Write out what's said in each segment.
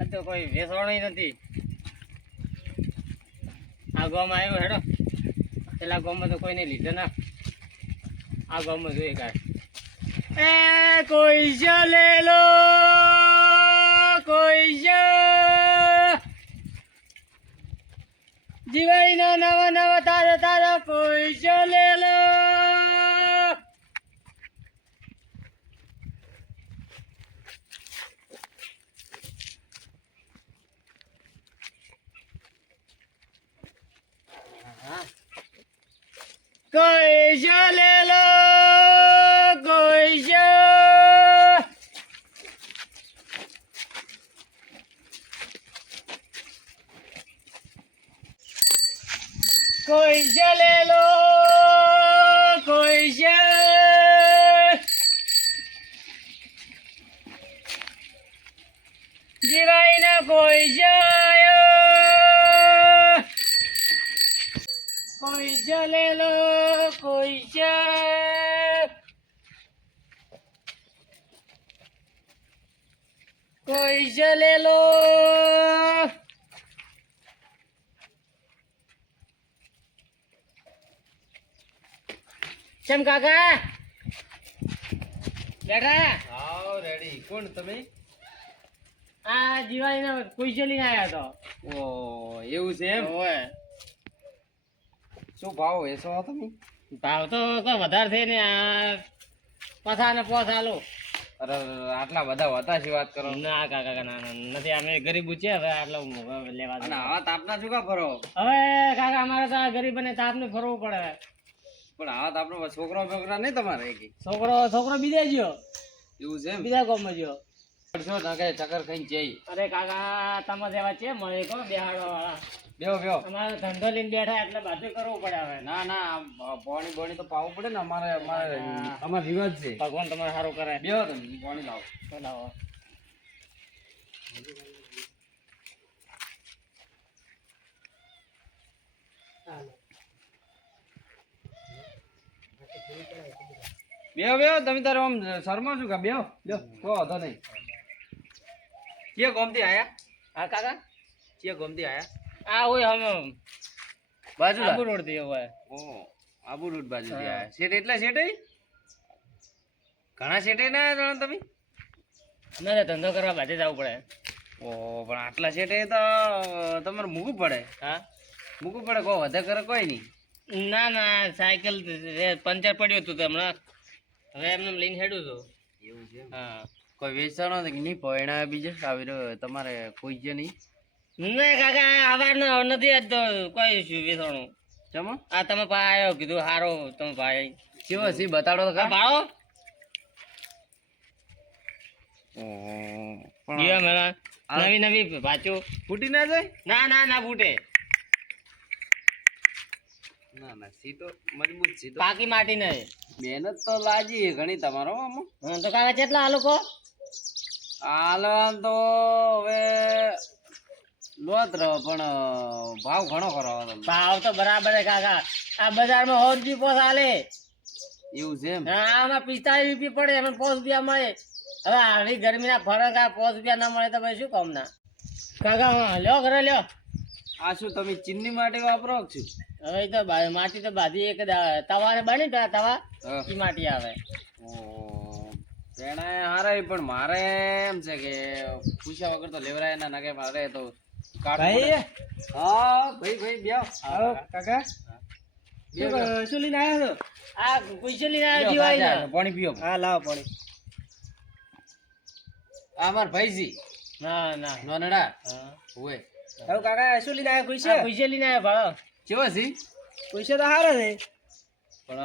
આ તો કોઈ વેસવાણી નથી. આ આવ્યો હેડો. પેલા ગામમાં તો કોઈને લીધો ના. આ ગામમાં જોઈએ કાંઈ. એ કોઈ લે લો કોઈ નવા નવા તારા તારા કોઈ લેલો કોઈ છે લે લો કોઈ છે કોઈ છે લે લો કોઈ છે દિવાળીના કોઈ છે આયો. કોઈ છે લે લો કોઈ છે. કોઈ છે લો. ચમ કાકા? બેટા? આવ રેડી કોણ તમે? આ દિવાળીના કોઈ જલી આવ્યા તો? ઓ એવું છે એમ? ઓય. શું ભાવ વેચો તમે? ભાવ તો વધારે છે ને આ પથા ને પોસાલો અરે આટલા બધા છે વાત કરો. ના કાકા ના ના નથી અમે ગરીબ છે હવે આટલો લેવા અને હવે તાપના શું કા ફરો? હવે કાકા અમારે તો આ ગરીબ અને તાપને ફરવું પડે. પણ હવે તાપનો છોકરા નહીં તમારે છોકરો છોકરો બીજે ગયો એવું છે બીજા ગામમાં ગયો પડશો ના કે ચક્કર ખાઈને જઈ. અરે કાકા તમે જેવા છે મળે કો બેહાડો વાળા બેહો બેહો. અમારે ધંધો લઈને બેઠા એટલે બધું કરવું પડે હવે. ના ના પાણી બોણી તો પાવું પડે ને. અમારે અમારે અમારે રિવાજ છે. ભગવાન તમારે સારું કરે. બેહો તમે પાણી લાવો. તો લાવો. બેહો બેહો તમે તારે આમ શરમા શું કા? બેહો બેહો. તો વાંધો નહીં. કે ગોમતી આયા? હા કાકા? કે ગોમતી આયા? આ હોય અમે બાજુ આબુ રોડથી હોય ઓ આબુ રોડ બાજુ આયા સેટ એટલા સેટ ઘણા સેટે ના આયા તમે? ના ના, ધંધો કરવા બાજે જવું પડે. ઓ પણ આટલા સેટે તો તમારે મૂકવું પડે. હા. મૂકવું પડે કોઈ વધે કરે કોઈ નહીં. ના ના સાયકલ પંચર પડ્યું હતું તો હમણાં. હવે એમને એમ લઈને હેડું હતું એવું છે હા. કોઈ વેચાણો નહીં પૈણા બીજે આવી રહ્યો તમારે કોઈ છે નહીં. ના કાકા આવા નથી આજ તો કોઈ વેસણું. ચમો? આ તમે પા આવ્યો કીધું હારો તમે ભાઈ કેવો સી બતાડો ખરા ભાડો નવી નવી ભાચું ફૂટી ના જાય? ના ના ના ફૂટે. ના ના સી તો મજબૂત સી તો. પાકી માટી નહીં મહેનત તો લાજી ઘણી તમારો આમાં તો કાકા કેટલા આ લોકો હાલવાન તો હવે લોત રહો પણ ભાવ ઘણો કરો ભાવ તો બરાબર કાકા. આ બજારમાં હોજ બી પોસ આલે એવું છે આમાં પિસ્તાલીસ રૂપિયા પડે એમાં પોસ રૂપિયા મળે. હવે આવી ગરમીના ફરક આ પોસ રૂપિયા ના મળે તો ભાઈ શું કામ ના? કાકા હા લ્યો ઘરે લ્યો. આ શું તમે ચીની માટી વાપરો છો હવે તો માટી તો બાધી એક તવારે બની આ તવા હા. માટી આવે. પેણા હારે પણ મારે એમ છે કે પૂછ્યા વગર તો લેવરાય ના નાખે મારે તો હા ભાઈ ભાઈ બ્યાવ કાકા. શું લઈને આવ્યા છો? આ પૈસા લઈને આવ્યા લ્યો, પાણી પીઓ. હા લાવો પાણી. આ માર ભાઈજી. ના ના. નોનડા. હા. હોય હવે કાકા શું લઈને આવ્યા પૈસા? પૈસા લઈને આવ્યા કેવો છે? પૈસા તો સારા છે. પણ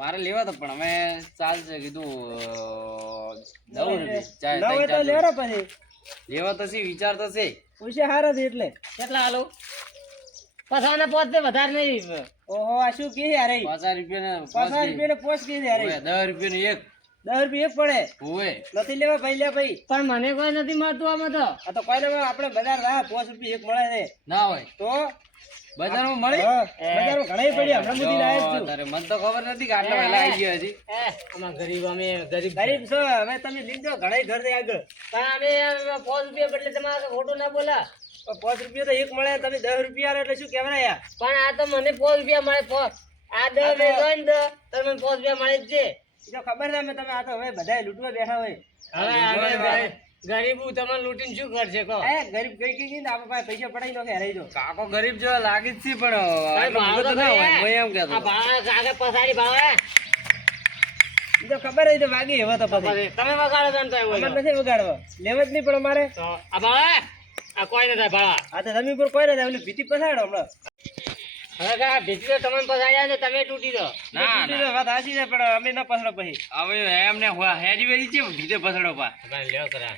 મારે લેવા તો પણ અમે ચાલશે કીધું નવ રૂપિયા. પછી. લેવા તો છે વિચાર તો છે. પૈસા સારા છે એટલે. કેટલા હાલો પસાના પોત વધારે નહીં ઓહો આ શું કે યાર પચાસ રૂપિયા પચાસ રૂપિયા પોચ કે યાર દસ રૂપિયા એક. દસ રૂપિયા એક પડે. હોય નથી લેવા ભાઈ લે ભાઈ. પણ મને કોઈ નથી મળતું આમાં તો. આ તો કોઈ ના આપણે બજાર રાહ પાંચ રૂપિયા એક મળે છે. ના હોય. તો બજારમાં મળી? બજારમાં ઘણા પડી હમણાં બધી લાયા જ છું. તારે મને તો ખબર નથી કે આટલા વહેલા આવી ગયા હજી. અમાર ગરીબ અમે ગરીબ. ગરીબ છો. હવે તમે લીધો. ઘણા ઘર છે આગળ. પણ અમે પાંચ રૂપિયા બદલે તમારે ખોટું ના બોલા. પાંચ રૂપિયા તો એક મળે. તમે દસ રૂપિયા એટલે શું કહેવાય? પણ આ તો મને પાંચ રૂપિયા મળે પાંચ આ દસ વેચો ને તો તમને પાંચ રૂપિયા મળે જ છે. ખબર ના મેં તમે આ તો હવે બધા લૂંટવા બેઠા હોય. હવે હવે ગરીબ- હું તમને લૂંટીને શું કરશે કહો? એ ગરીબ કઈ કઈ ને આપણે પાસે પૈસા પડાઈ નાખે હરાઈ દો કાકો ગરીબ જો લાગે જ છે પણ ભાવ તો તો ના હોય હું એમ કહેતો. ભાવે આગળ પસાડી ભાવે તો ખબર તો વાગી હવે તો પછી. તમે વગાડો તો એમ બોલો. નથી વગાડવો. લેવા જ નહીં પણ અમારે. તો આ ભાવે આ કોઈ નથી ભાવા. આ તો જમીન પર કોઈ નથી ઓલી ભીતી પસાડો હમણાં. હવે કા ભીતી તો તમે પસાડ્યા છે તમે તૂટી દો. ના તૂટી ના વાત સાચી છે પણ અમે ન પસડો પછી. હવે એમને હેરી વેરી છે ભીતે પસડો પા. લ્યો કરા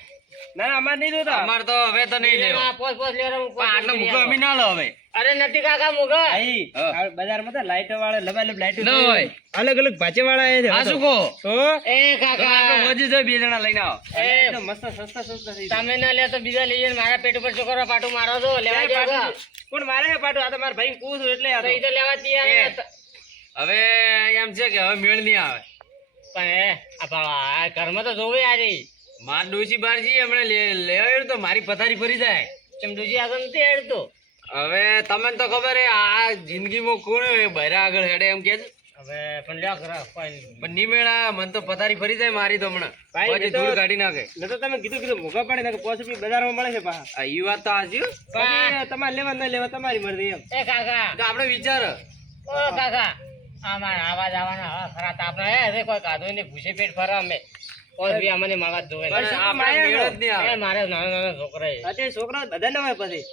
ના અમાર નહીં જોતા. અમાર તો હવે તો નહીં લેવો. પોસ પોસ લેરો હું પણ આટલો મૂકો અમે ના લો હવે. અરે નથી કાકા મુગો ભાઈ હા. આ બજારમાં તો લાઈટો વાળા લબાલબ લાઈટો ના હોય. અલગ અલગ ભાચે વાળા છે આ શું કહો? તો? એ કાકા. આપણે હોજી જોઈએ બે જણા લઈને આવો. એ તો મસ્ત સસ્તા સસ્તા થઈ તમે ના લે તો બીજા લઈ જઈને મારા પેટ ઉપર છોકરો પાટું મારો છો લેવા પણ મારે છે પાટું? આ તો મારા ભાઈ પૂછું એટલે આ તો. તો. ઈ તો લેવા તૈયાર હવે એમ છે કે હવે મેળ નહીં આવે. પણ એ આ કર્મ ઘરમાં તો જોવે આજે. માર ડોસી બાર જઈએ હમણાં લે- આવ્યો તો મારી પથારી ફરી જાય. ચમડુજી આગળ નથી હેડતો? હવે તમને તો ખબર હે આ જિંદગીમાં કોણ બહેરા આગળ હેડે એમ કે છે. હવે પણ લ્યા કરા કોઈ પણ ની મેળા મને તો પથારી ફરી જાય મારી તો હમણાં. પછી ધૂળ કાઢી નાખે. ન તો તમે કીધું કીધું મોગા પડે નાખે કે પાંચ રૂપિયા બજારમાં મળે છે પાછા. આ ઈ વાત તો હાચી પણ તમારે લેવા ન લેવા તમારી મરજી એમ. એ કાકા. તો આપણે વિચાર. ઓ કાકા આમાં આવાજ આવવાના હવા ખરા આપણે હે કોઈ કાધો ને ભૂસે પેટ ફરા અમે. અમને એ આવે. મારે નાના નાના છોકરા અત્યારે છોકરા બધા ન હોય પછી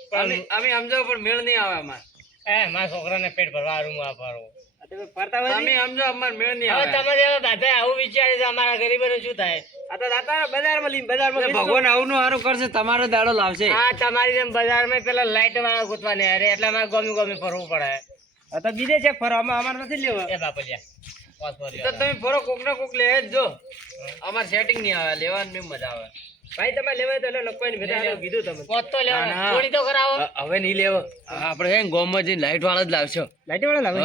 અમે અમે પણ મેળ નહીં આવે અમારે. એ મારા છોકરાને પેટ ભરવા હારું હું આ તમે ફરતા હોય તમે સમજો અમારે મેળ નહીં આવે. તમારે દાદા આવું વિચારે છે અમારા ગરીબોનું શું થાય? આ તો દાતા બજારમાં લઈને બજારમાં ભગવાન આવું નું સારું કરશે તમારો દાડો લાવશે. આ તમારી જેમ બજારમાં પેલા લાઈટ વાળા ગોતવાની. અરે એટલે અમારે ગમે ગમે ફરવું પડે. તો બીજે છે ફરવામાં અમારે નથી લેવા. એ બાપલિયા તો તમે ફરો કોક ને કોક લે જ જો. અમાર સેટિંગ નહીં આવે લેવાની બી મજા આવે. ભાઈ તમે લેવા તો લે કોઈ નહીં કીધું તમે પોત તો લેવા. થોડી તો કરાવો. હવે નહીં લેવો. આપણે હે ગોમમાં જઈને લાઈટ વાળા જ લાવશો. લાઈટ વાળા લાવે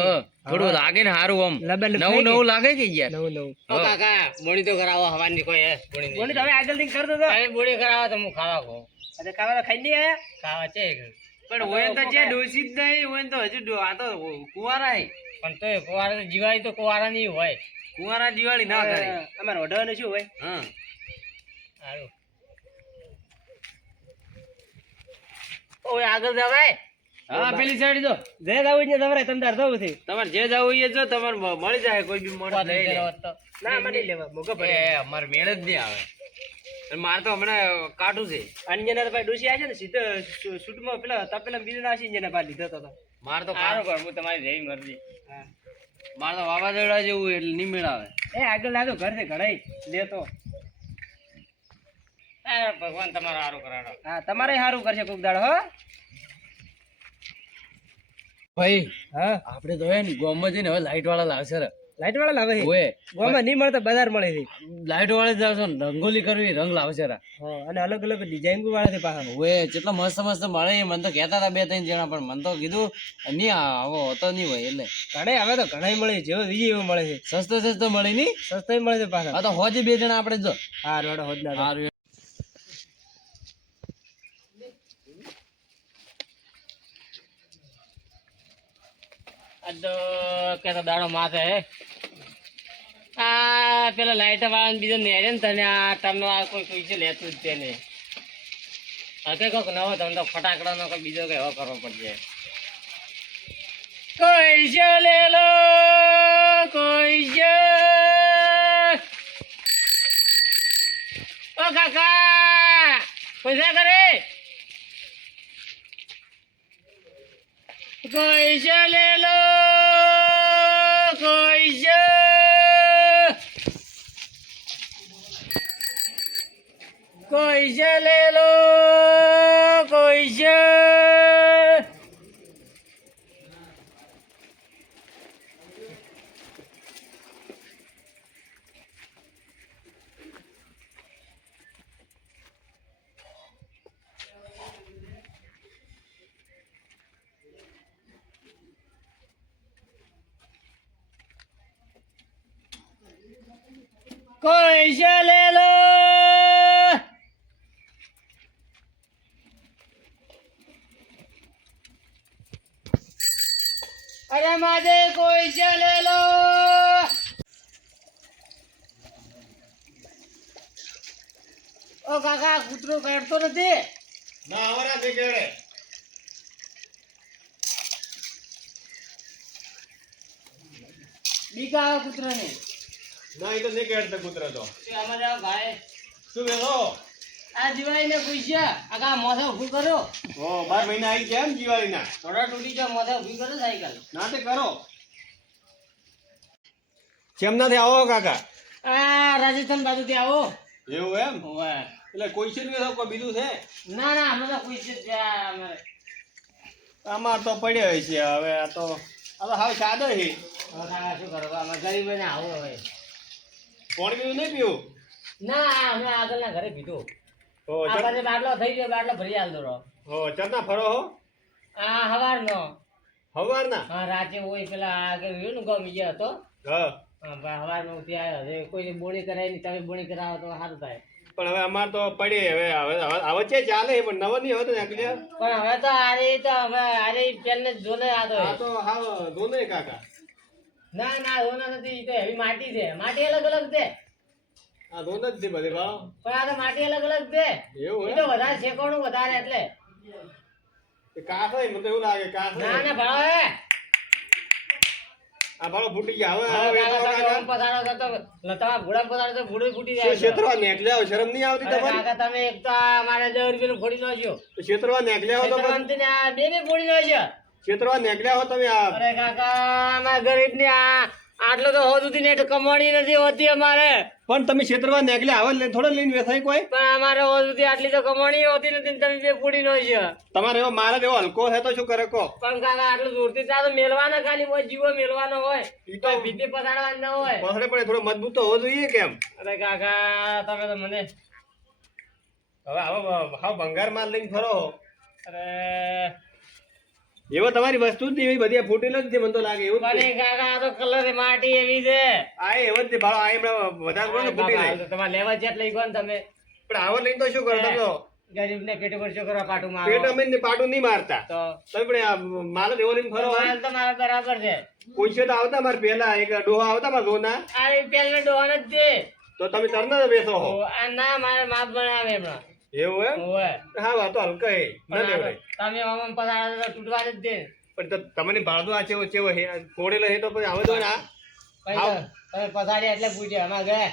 થોડું લાગે ને સારું આમ. નવું નવું લાગે કે યાર? નવું નવું. ઓ કાકા મોડી તો કરાવો હવાની કોઈ હે મોડી તમે આગળથી કરતો તો. મોડી કરાવો તો હું ખાવા કહું. અરે ખાવા તો ખાઈ નહીં આયા ખાવા છે પણ હોય તો જે ડોસી જ નહીં હોય તો હજુ આ તો કુવારા પણ તો કુવારા જીવાળી જીવાય તો કુવારા નહીં હોય. કુવારા દિવાળી ના કરે. અમારે ઓઢવાનું શું હોય? હા. સારું ઓય આગળ જવાય હા પેલી સાઈડ જો. જે જવું છે તમારે તમ તાર જવું છે. તમારે જે જવું એ જો તમારે મળી જાય કોઈ બી મોડો. ના મળી લેવા મોગો એ પડે અમારે મેળ જ નહીં આવે. મારે તો હમણાં કાઢું છે. અન્ય ના ભાઈ ડોસી આવે છે ને સીધો સૂટમાં શૂટમાં પેલા તપેલા બીજો નાસી ને ભાઈ લીધો તો. મારે તો સારું પણ હું તમારી જેવી મરજી. હા. મારે તો વાવાઝોડા જેવું એટલે નહીં મેળ આવે એ આગળ લાગો ઘર છે ઘડાઈ લેતો ભગવાન તમારે સારું કરાડો. હા તમારે સારું કરશે કોક દાડો હો. ભાઈ હા. આપણે તો હે ને ગોમમાં જઈને હવે લાઈટ વાળા લાવશે રે. લાઈટ વાળા લાવે છે. ઓએ ગોમાં નહીં મળે બજાર મળે છે. લાઈટ વાળા જાવ છો ને રંગોલી કરવી રંગ લાવશે રા. અને અલગ અલગ ડિઝાઇન વાળા છે પાછા. ઓએ કેટલા મસ્ત મસ્ત મળે એ મને તો કહેતા હતા બે ત્રણ જણા પણ મને તો કીધું નહીં આવો હોતો નહીં હોય એટલે. ઘણે હવે તો ઘણા મળે છે જેવો જોઈએ એવો મળે છે. સસ્તો સસ્તો મળે નહીં? સસ્તો મળે છે પાછા. આ તો હોજી બે જણા આપણે જો. હા રોડ હોજ ના કે તો દાડો માથે હે. આ પેલા લાઈટ વાળા બીજો નેરે ને તને આ તમને આ કોઈ પૈસે લેતું જ તે નહીં હા કે કોઈક નવો તમને તો ફટાકડાનો કોઈ બીજો કઈ એવો કરવો પડશે. કોઈ જો લે લો કોઈ જો ઓ કાકા, પૈસા કરે? છે લે લો કોઈ છે લે લો કોઈ છે લે લો અરે માજે કોઈ લે લો ઓ કાકા કૂતરો કાઢતો નથી ના અમારા છે કેડે બીકા કૂતરાને ના એ તો નહીં કેળતા કૂતરો તો. ભાઈ. શું બેસો આ દિવાળીને પૂછ્યા આખા મોઢા ઊભું કરો. ઓ બાર મહિના આવી ગયા એમ દિવાળીના? થોડા તૂટી જાવ મોઢા ઊભી કરો સાયકલ. ના તે કરો. ચેમનાથી આવો કાકા. આ રાજસ્થાન બાજુથી આવો. એવું એમ. એટલે કોઈ છે નહીં કોઈ બીજું છે? ના ના અમે તો કોઈ છે અમે અમારે. તો પડ્યો છે હવે આ તો આ તો હાવ સાદો છે. શું કરો અમે ગરીબ ને આવો હવે. પાણી પીવું નહીં પીવું? ના અમે આગળના ઘરે પીધું. ઓ આ બાટલો થઈ ગયો બાટલો ભરી આલતો રહો ઓ ચરના ફરો હો. આ હવારનો. હવારના? હા રાતે હોય પેલા આગળ રહ્યો ને ગમી ગયો હતો. હા. હા, હવારનો ઉઠી હવે કોઈ બોણી કરાય નહીં તમે બોણી કરાવો તો સારું થાય. પણ હવે અમાર તો પડી હવે હવે હવે- છે ચાલે પણ નવો નહીં હવે તો પણ હવે તો આરે તો હવે આરે પેલે જોને આ તો. આ તો હાવ દોને કાકા. ના ના રોના નથી તો એવી માટી છે. માટી અલગ અલગ છે. આ દોન જ છે બધી ભાવ. પણ આ તો માટી અલગ અલગ છે. એવું તો વધારે શેકોણું વધારે એટલે. કાસ હોય મને એવું લાગે કાસ ના ના ભાવ હે. આ ભાડો ફૂટી ગયા હવે પધારો તો તો તમારા ભૂડા પધારો તો ભૂડું ફૂટી જાય છે. છેતરવા નેકલ્યા શરમ નહીં આવતી તમારે કાકા તમે એક તો અમારે મારે દસ રૂપિયાનું ફોડી નાખ્યો. તો છેતરવા નેકલ્યા હો તો બે બે ફોડી નાખ્યો. છેતરવા નીકળ્યા હો તમે આ. અરે કાકા અમારા ગરીબ ને આટલો તો હોદ સુધી નેટ કમાણી નથી હોતી અમારે. પણ તમે છેતરવા નેકલ્યા હવે થોડો લઈને વેચાય કોઈ? પણ અમારે હોદ સુધી આટલી તો કમાણી હોતી નથી ને તમે બે પૂડી નો છે. તમારે એવો મારે એવો હલકો છે તો શું કરે કો પણ કાકા આટલું દૂરથી ત્યાં તો મેળવાના ખાલી હોય જીવો મેળવાનો હોય. ઈ તો ભીતી પતાડવાની ન હોય. પાછળ પણ થોડો મજબૂત તો હોવો જોઈએ કેમ? અરે કાકા તમે તો મને હવે હવે હા ભંગાર માલ લઈને ફરો. અરે એવો તમારી વસ્તુ જ એવી બધી ફૂટેલો જ છે મને તો લાગે એવું છે. કાકા આ તો કલર માટી એવી છે. આ એવો જ છે ભાડો આ એમણે વધારે કોણ ફૂટી જાય. તમારે લેવા જેટ લઈ ગયો તમે. પણ આવો લઈને તો શું કરો તમે ગરીબ ને પેટ પર શું કરવા પાટું પેટ અમે ને પાટું નહીં મારતા. તો? તમે પણ આ માલ એવો લઈને ફરો માલ તો મારા બરાબર છે. પૂછ્યો તો આવતા મારે પેલા એક ડોહા આવતા મારા લોના. આ પેલા ડોહા જ છે. તો તમે તરના બેસો ના મારે માપ બનાવે હમણાં એવું એમ? હા વાત હલકા ન લેવડાય. તમે આમ પધારો તૂટવા જ દે. પણ તો તમને ભાડું આ ચેવો ચેવો હે? કોડેલો હે તો પછી આવે. તો ના પધારી એટલે પૂછે આમાં ગયા?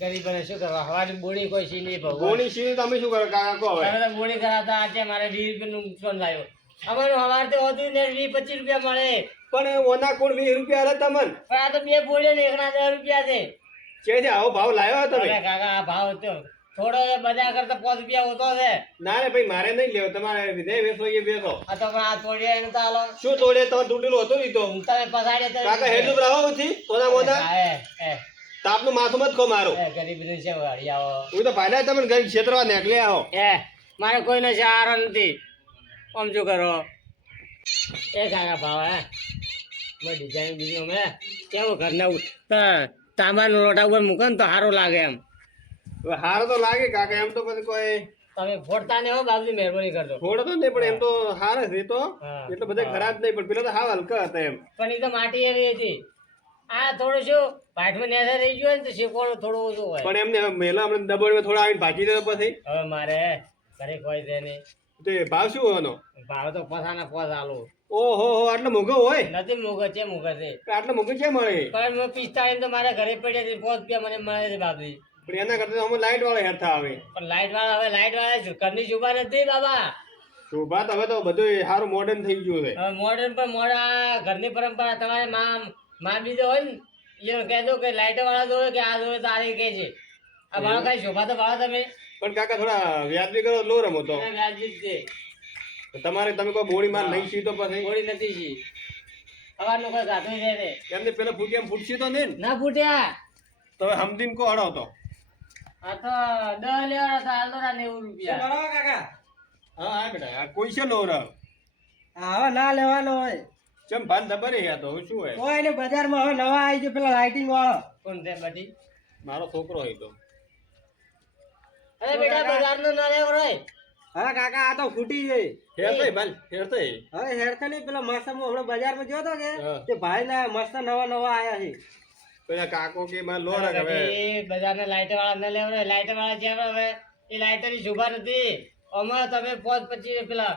ગરીબ શું કરવા? હવાની બોણી કોઈ સી નહીં ભગવાન. ગોણી સીવી તમે શું કરો? કાકા કો હવે? તમે બોણી કરાવતા આજે મારે વીસ રૂપિયાનું નુકસાન લાવ્યો અમારું હવાર તો હોતું ને વીસ પચીસ રૂપિયા મળે. પણ ઓના કોણ વીસ રૂપિયા આલે તમને? પણ આ તો બે બોલ્યો ને એકના દસ રૂપિયા છે. છે આવો ભાવ લાવ્યો તમે? કાકા આ ભાવ તો થોડો છે બધા કરતા પાંચ રૂપિયા હોતો છે. ના રે ભાઈ મારે નહીં લેવો. તમારે વિધે વેસો એ વેસો આ તો આ તોડ્યા એને તાલો શું તોડે તો તૂટેલું હતું નહીં તો. તમે પસાડે તો કાકા હેડલું લાવો પછી સોના મોદા એ, એ, તાપનું માથું મત કો મારું. એ, ગરીબીનું છે વાળી આવો. હું તો ભાઈલા તમને ગરીબ ક્ષેત્રમાં નેકલે આવો. એ મારે કોઈનો સહારો નથી. આમ શું કરો? એ કાકા ભાવ હે. મેં ડિઝાઇન બીજું અમે કેવું ઘરના તાંબાનું લોટા ઉપર મૂકો ને તો સારું લાગે એમ. હવે હાર તો લાગે કાકા એમ તો પછી કોઈ તમે ફોડતા ને હો બાપજી મહેરબાની કરજો. તો નહીં પણ એમ તો હાર જ તો. એટલે બધા ખરાબ નહીં પણ પેલા તો હાવ હલકા હતા એમ. પણ એ તો માટી એવી હતી. આ થોડું શું પાઠમાં નેસા રહી ગયું ને તો શીખવાનું થોડું ઓછું હોય. પણ એમને મેલા હમણાં દબોડમાં થોડા આવીને ભાજી દે પછી? હવે મારે ઘરે કોઈ છે નહીં. તો ભાવ શું હોવાનો? ભાવ તો પસાના પસ આલો. ઓહો હો આટલો મોઘો હોય? નથી મોઘો છે મોઘો છે. આટલો મોઘો છે મળે? પણ પિસ્તાળીસ તો મારા ઘરે પડ્યા છે પાંચ રૂપિયા મને મળે છે બાબુજી પણ એના કરતા તો અમે લાઈટ વાળા હેરતા આવે પણ લાઈટ વાળા હવે લાઈટ વાળા ઘરની શોભા નથી બાબા. શોભા તો હવે તો બધું સારું મોડર્ન થઈ ગયું છે. હવે મોડર્ન પણ મોડા ઘરની પરંપરા તમારે માં માં બીજો હોય ને એ કહી દો કે લાઈટ વાળા દો કે આ દો તો આ કહે છે. આ વાળો કઈ શોભા તો વાળો તમે? પણ કાકા થોડા વ્યાજબી કરો લો રમો તો. વ્યાજબી છે. તમારે તમે કોઈ બોડી માર નહીં સીધો તો પછી. બોડી નથી સી અવારનો કોઈ ગાધું તે. એમને પેલા ફૂટિયા ફૂટશી તો નહીં ને? ના ફૂટ્યા. તો હવે હમદીન કો અડો તો. આ તો દસ લેવાના હતા હાલ તો નેવું રૂપિયા. કાકા? હા હા બેટા આ કોઈ છે લો રમ હવે ના લેવાનો હોય. ચમ ભાન દબરે હે તો શું હોય? કોઈ ને બજારમાં હવે નવા આવી છે પેલા લાઇટિંગ વાળો. કોણ છે બધી? મારો છોકરો હોય તો. અરે બેટા બજારનો ના લેવો રે હવે કાકા આ તો ફૂટી જાય ફેરતો ભાઈ ફેરતો હવે હેરતો નહીં પેલા મસ્ત હું હમણાં બજારમાં જોયો તો કે તે ભાઈ ના મસ્ત નવા નવા આયા છે. પેલા કાકો કે મારે લો રાખ હવે. એ બજારના લાઈટર વાળા ન લેવો રે લાઈટર વાળા જેમ હવે એ લાઈટરની શોભા નથી. અમારે તમે પોત પછી પેલા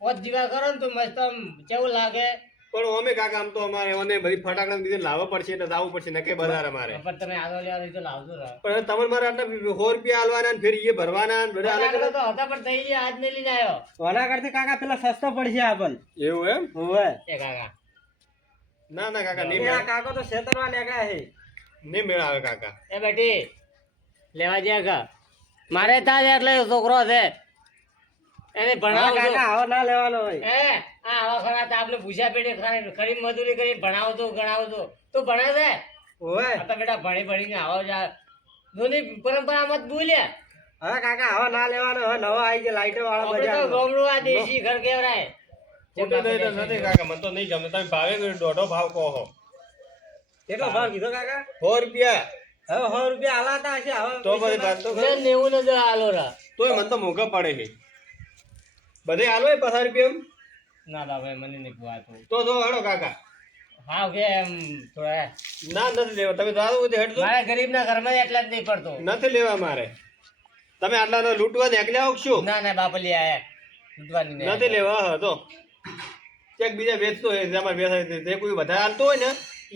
પોત જીવા કરો ને તો મસ્ત આમ કેવું લાગે? પણ અમે કાકા આમ તો અમારે મને બધી ફટાકડા દીધે લાવવા પડશે એટલે લાવવું પડશે નકે બધા અમારે. પણ તમે આગળ લેવા તો લાવજો પણ તમારે મારે આટલા સો રૂપિયા આલવાના ને ફેર એ ભરવાના બધા અલગ અલગ તો હતા પણ થઈ ગયા આજ ને લઈને આવ્યો. ઓલા કરતા કાકા પેલા સસ્તો પડશે આપણ એવું એમ? હોય એ કાકા ના ના કાકા નહીં મેળા કાકો તો શેતરવા નીકળ્યા છે. નહીં મેળા આવે કાકા. એ બેટી લેવા જ્યાં કા મારે ત્યાં એટલે છોકરો છે. એને ભણાવો કાકા આવો ના લેવાનો હોય. એ આ આવા ખરા તો આપણે પૂછ્યા પેટે ખરી ખરી મજૂરી કરી ભણાવતો તો તું ભણે છે? ઓય. આ તો બેટા ભણી ભણીને આવો જા જૂની પરંપરા મત ભૂલ્યા હવે કાકા આવો ના લેવાનો હવે નવા આવી ગયા લાઈટો વાળા તો બજાર ગામડું આ દેશી ઘર કેવરાય તો નથી કાકા મને તો નહીં ગમે. તમે ભાવે કર્યો દોઢો ભાવ કહો કેટલો ભાવ કીધો કાકા? સો રૂપિયા. હવે સો રૂપિયા આલાતા હશે હવે તો પછી વાત તો નેવું નજર આલો રા. તોય મને તો મોંઘા પડે છે. બધે આલો એ પચાસ રૂપિયા એમ? ના ના ભાઈ મને નહીં કહેવાતું તો. જો હેડો કાકા. હા કે એમ થોડા ના નથી લેવા. તમે દાદા બધે હેડજો મારા ગરીબના ઘરમાં એટલા જ નહીં પડતો. નથી લેવા મારે. તમે આટલા લૂંટવા નીકળ્યા હોવ આવશો. ના ના બાપલી આયા. લૂંટવાની નહીં નથી લેવા હા તો. ક્યાંક બીજા વેચતો હોય જેમાં વેચાય તે કોઈ વધારે આલતો હોય ને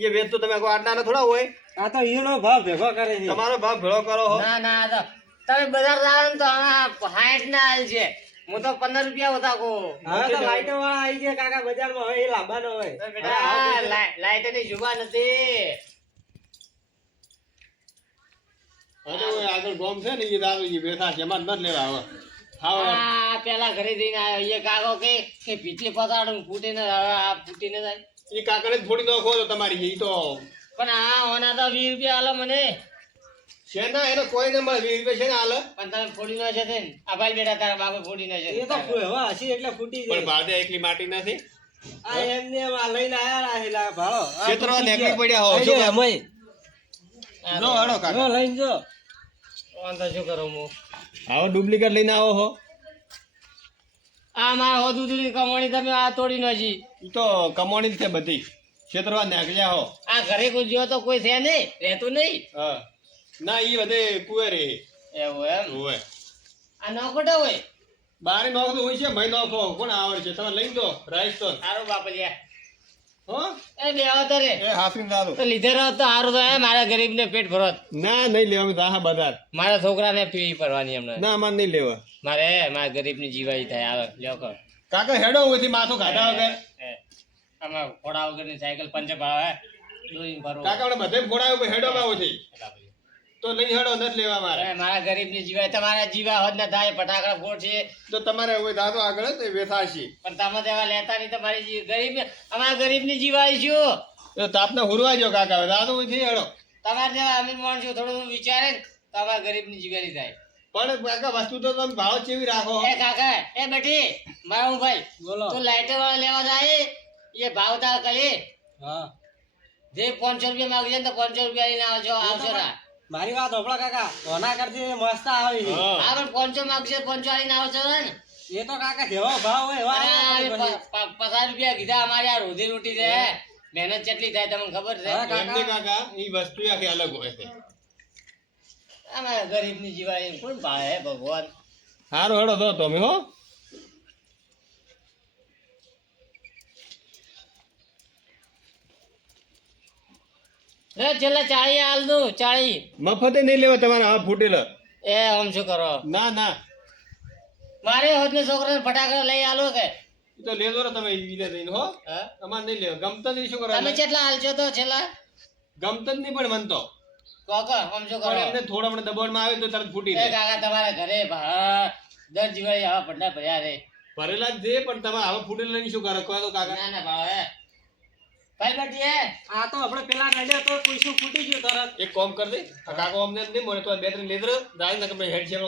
એ વેચતો તમે કોઈ આટલા થોડા હોય. આ તો ઈનો ભાવ ભેગો કરે છે. તમારો ભાવ ભેળો કરો હો. ના ના તો તમે બજાર લાવો તો આમાં હાઈટ ના હાલ છે. હું તો પંદર રૂપિયા હોતા કો હવે તો લાઈટો વાળા આવી ગયા કાકા બજારમાં હવે એ લાંબાનો હોય. લાઈટો ની જુબા નથી. આગળ ગોમ છે ને એ દાદુ બેઠા છે એમાં નથી લેવા હવે હા. પેલા ઘરે જઈને આવ્યો. એ કાકો કે કે પીટલી પતાડું ફૂટીને આ ફૂટીને જાય. એ કાકડે થોડી નાખો તો તમારી એ તો. પણ આ ઓના તો વીસ રૂપિયા આલો મને. છે ના એને કોઈ નંબર વીસ રૂપિયા છે ને પણ તમે ફોડી ના છે ને. આ ભાઈ બેટા તારા બાપે ફોડી ના છે એ તો હવે હસી એટલે ફૂટી પણ જાય. ભાડે એકલી માટી નથી. આ એમને એમ આ લઈને આયા છે લા ભાળો. નીકળી. પડ્યા હો, શું હેડો લઈને જો. વાંધો શું કરું હું? આવો ડુપ્લિકેટ લઈને આવો હો. આ મારા હો દૂધની કમાણી તમે આ તોડી નો છી ઈ તો કમાણી જ છે બધી. ક્ષેત્રવા નાખ્યા હો. આ ઘરે કોઈ જ્યો તો કોઈ છે નહીં રહેતું નહીં. હા. ના ઈ બધે કુએ રે એવું એમ? હોય. આ નોકટો હોય? બારે નોખતો હોય છે ભાઈ નોખો. કોણ આવડે છે? તમે લઈ દો બાપલિયા લેવા તો સારું હે મારા ભરોત ના મારા ભરવાની એમને. ના અમારે નહીં લેવા. મારે મારા ગરીબની જીવાઈ થાય. આવે લ્યો કાકા હેડો ઉથી માથું ખાધા વગર. આમાં ઘોડા વગરની સાયકલ પંચે ભાવે. કાકા બધે ફોડાયું હેડો માં. તો નહીં હડો નથી લેવા મારે. મારા ગરીબની જીવાય તમારા જીવા હોત ને થાય ફટાકડા ફોડ છે. તો તમારે હવે દાદો આગળ તો વેથાશી પણ તમે તેવા લેતા નહીં તમારી ગરીબ અમારા ગરીબની જીવાય છું. તો તાપને હુરવા જો કાકા દાદો હોયથી હડો તમારે જેવા અમીર માણસ છો થોડું વિચારે ને તો અમારા ગરીબની જીવારી થાય. પણ કાકા વસ્તુ તો તમે ભાવ ચેવી રાખો? એ કાકા એ બેટી મારા હું ભાઈ બોલો. તું લાઈટર વાળા લેવા જાય એ ભાવ તાર કરી હા. જે પાંચસો રૂપિયા માંગશે ને તો પાંચસો રૂપિયા લઈને આવજો આવજો રા. મારી વાત હોભળો કાકા. કોના કરતી મસ્ત આવે છે. હા. પણ પાંચસો માંગશે આલીને આવજો ને. એ તો કાકા જેવો ભાવ હોય એવા પચાસ રૂપિયા કીધા અમારે આ રોજી રોટી છે. મહેનત કેટલી થાય તમને ખબર છે. કાકા. એ વસ્તુ આખી અલગ હોય છે. અમારા ગરીબની જીવાય કોણ ભાવે હે ભગવાન. સારું હેડો તો તમે હો. રે છેલ્લા ચાળી હાલ દઉં ચાળી. મફતે નહીં લેવા તમારે હા ફૂટેલો. એ આમ શું કરો? ના ના. મારે હોદને છોકરાને ફટાકડા લઈ આલો કે? તો લેજો ને તમે ઈ લઈને હો. હા? તમારે નહીં લેવા. ગમતા નહીં શું કરો તમે કેટલા હાલશો તો છેલ્લા? ગમતા જ નહીં પણ મન તો કાકા આમ શું કરો? એમને થોડા મને દબાણમાં આવે તો તરત ફૂટી જાય. કાકા તમારા ઘરે ભા- દર દિવાળી આવા ભંડાર ભર્યા રે. ભરેલા જ છે પણ તમે હવે ફૂટેલા લઈને શું કરો? કહો તો કાકા. ના ના ભાવે. ભાઈ બેટીએ આ તો આપણે પેલા નડ્યા તો પૈસું ફૂટી ગયું તરત. એક કોમ કર દે કાકો અમને નહીં મળે તો બે ત્રણ લેદર દાલ ને તમે હેડ છે બે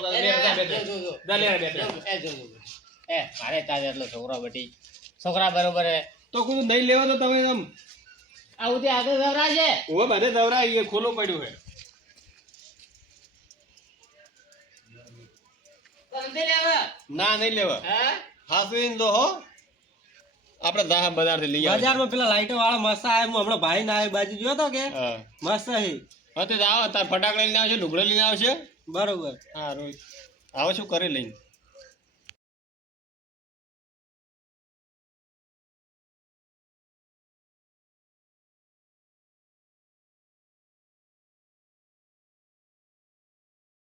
બે દાલે બે. એ મારે તાજ એટલો છોકરો બટી. છોકરા બરોબર હે. તો કોઈ નહીં લેવા તો તમે આમ આ ઉતે આગળ દવરા છે ઓ બધે દવરા એ ખોલો પડ્યું હે. ના નહીં લેવા. હા? હાફીન દો હો. આપણે દા બજારથી લઈ આવે બજારમાં પેલા લાઈટો વાળા મસ્ત આવે હું હમણાં ભાઈ ના આવી બાજુ જોયો તો કે? મસ્ત હે હા તે આવો તાર ફટાકડા લઈને આવશે લુગડો લઈને આવશે? બરોબર. હા રોજ. આવો શું કરી લઈને?